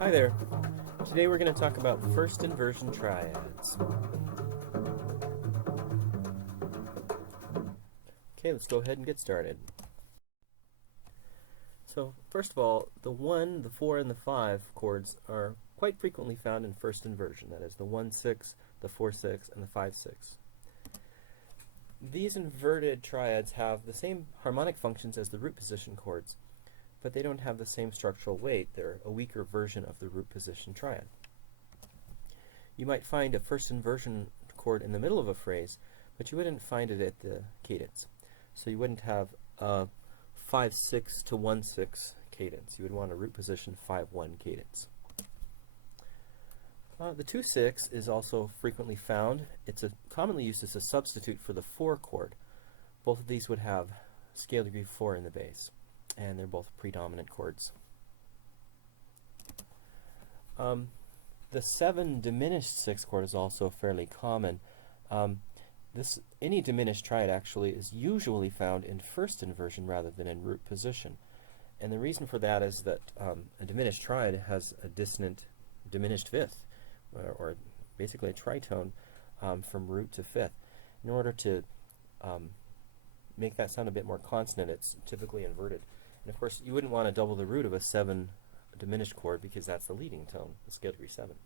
Hi there. Today we're going to talk about first inversion triads. Okay, let's go ahead and get started. So, first of all, the 1, the 4, and the 5 chords are quite frequently found in first inversion. That is the 1-6, the 4-6, and the 5-6. These inverted triads have the same harmonic functions as the root position chords, but they don't have the same structural weight. They're a weaker version of the root position triad. You might find a first inversion chord in the middle of a phrase, but you wouldn't find it at the cadence. So you wouldn't have a 5-6 to 1-6 cadence. You would want a root position 5-1 cadence. The 2-6 is also frequently found. It's commonly used as a substitute for the 4 chord. Both of these would have scale degree 4 in the bass, and they're both predominant chords. The 7 diminished 6 chord is also fairly common. Any diminished triad actually is usually found in first inversion rather than in root position. And the reason for that is that a diminished triad has a dissonant diminished fifth, or basically a tritone from root to fifth. In order to make that sound a bit more consonant, it's typically inverted. And of course, you wouldn't want to double the root of a 7 diminished chord because that's the leading tone, the scale degree 7.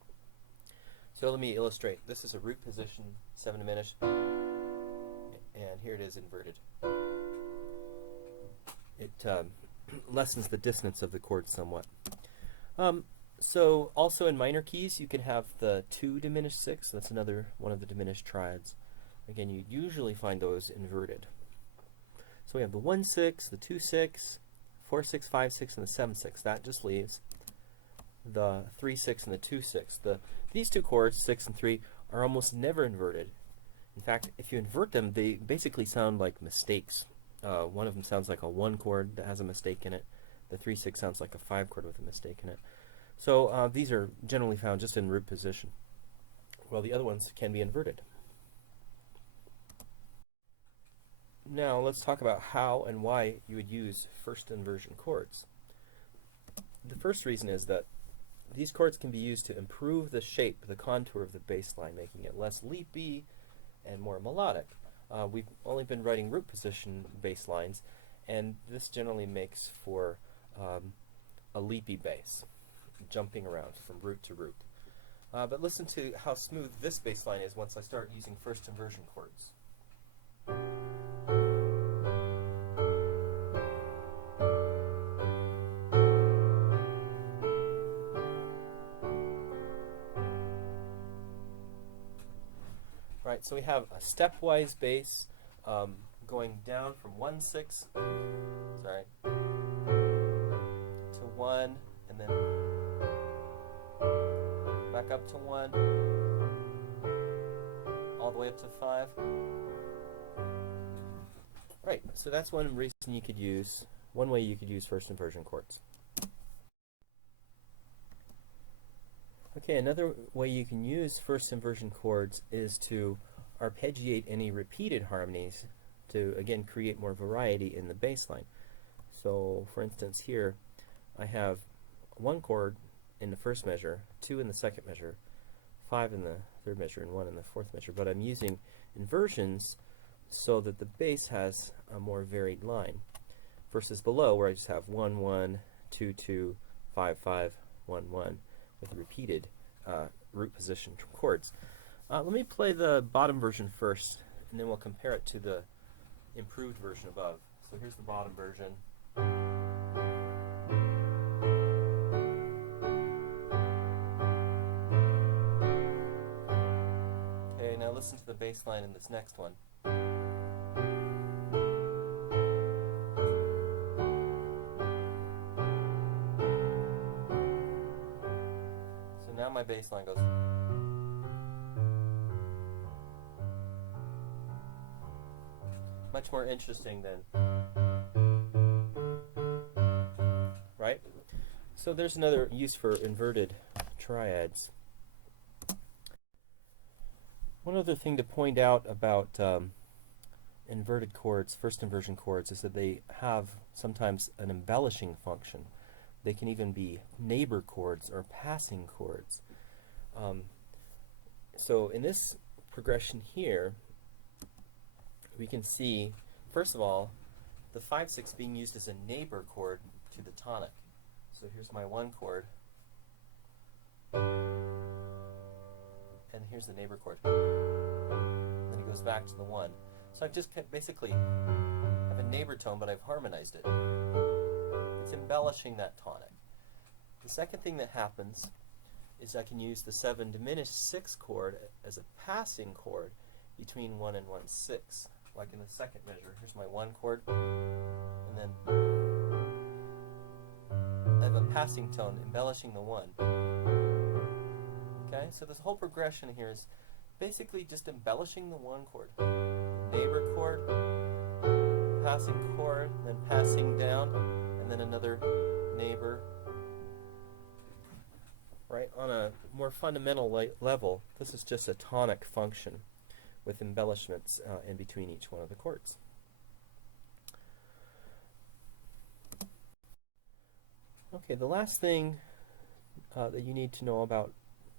So let me illustrate. This is a root position 7 diminished, and here it is inverted. It lessens the dissonance of the chord somewhat. So also in minor keys, you can have the 2 diminished 6. That's another one of the diminished triads. Again, you usually find those inverted. So we have the 1-6, the 2-6, 4-6, 5-6, and the 7-6. That just leaves the 3-6 and the 2-6. These two chords, 6 and 3, are almost never inverted. In fact, if you invert them, they basically sound like mistakes. One of them sounds like a 1 chord that has a mistake in it. The 3-6 sounds like a 5 chord with a mistake in it. So these are generally found just in root position, while the other ones can be inverted. Now let's talk about how and why you would use first inversion chords. The first reason is that these chords can be used to improve the shape, the contour of the bass line, making it less leapy and more melodic. We've only been writing root position bass lines, and this generally makes for a leapy bass, jumping around from root to root. But listen to how smooth this bass line is once I start using first inversion chords. Right, so we have a stepwise bass going down from 1-6, sorry, to 1, and then back up to 1, all the way up to 5. Right, so that's one reason you could use, one way you could use first inversion chords. Okay, another way you can use first inversion chords is to arpeggiate any repeated harmonies to, again, create more variety in the bass line. So, for instance, here I have 1 chord in the first measure, 2 in the second measure, 5 in the third measure, and 1 in the fourth measure. But I'm using inversions so that the bass has a more varied line, versus below where I just have 1-1, 2-2, 5-5, 1-1 with repeated root position chords. Let me play the bottom version first, and then we'll compare it to the improved version above. So here's the bottom version. Okay, now listen to the bass line in this next one. So now my bass line goes. Much more interesting than, right? So there's another use for inverted triads. One other thing to point out about inverted chords, first inversion chords, is that they have sometimes an embellishing function. They can even be neighbor chords or passing chords. So in this progression here, we can see, first of all, the 5/6 being used as a neighbor chord to the tonic. So here's my 1 chord, and here's the neighbor chord. And then it goes back to the 1. So I've just basically have a neighbor tone, but I've harmonized it. It's embellishing that tonic. The second thing that happens is I can use the 7 diminished 6 chord as a passing chord between 1 and 1/6. Like in the second measure, here's my 1 chord, and then I have a passing tone embellishing the 1. Okay, so this whole progression here is basically just embellishing the 1 chord. Neighbor chord, passing chord, then passing down, and then another neighbor. Right, on a more fundamental level, this is just a tonic function with embellishments in between each one of the chords. Okay, the last thing that you need to know about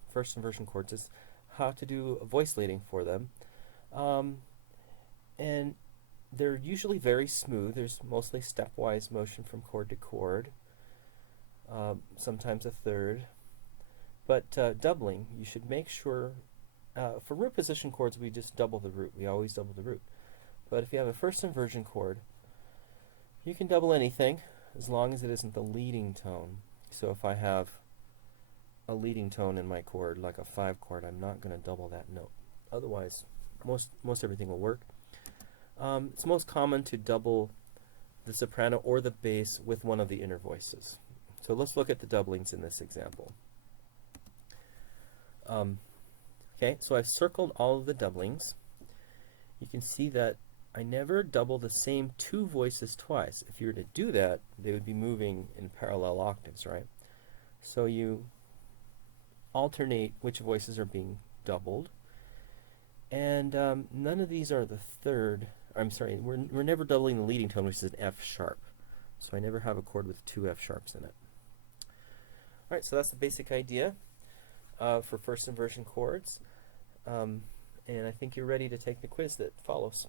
first inversion chords is how to do voice leading for them. And they're usually very smooth. There's mostly stepwise motion from chord to chord, sometimes a third. But doubling, you should make sure, for root position chords, we just double the root. We always double the root. But if you have a first inversion chord, you can double anything as long as it isn't the leading tone. So if I have a leading tone in my chord, like a 5 chord, I'm not going to double that note. Otherwise, most everything will work. It's most common to double the soprano or the bass with one of the inner voices. So let's look at the doublings in this example. Okay, so I've circled all of the doublings. You can see that I never double the same 2 voices twice. If you were to do that, they would be moving in parallel octaves, right? So you alternate which voices are being doubled. And none of these are the third. I'm sorry, we're never doubling the leading tone, which is an F sharp. So I never have a chord with 2 F sharps in it. All right, so that's the basic idea for first inversion chords. And I think you're ready to take the quiz that follows.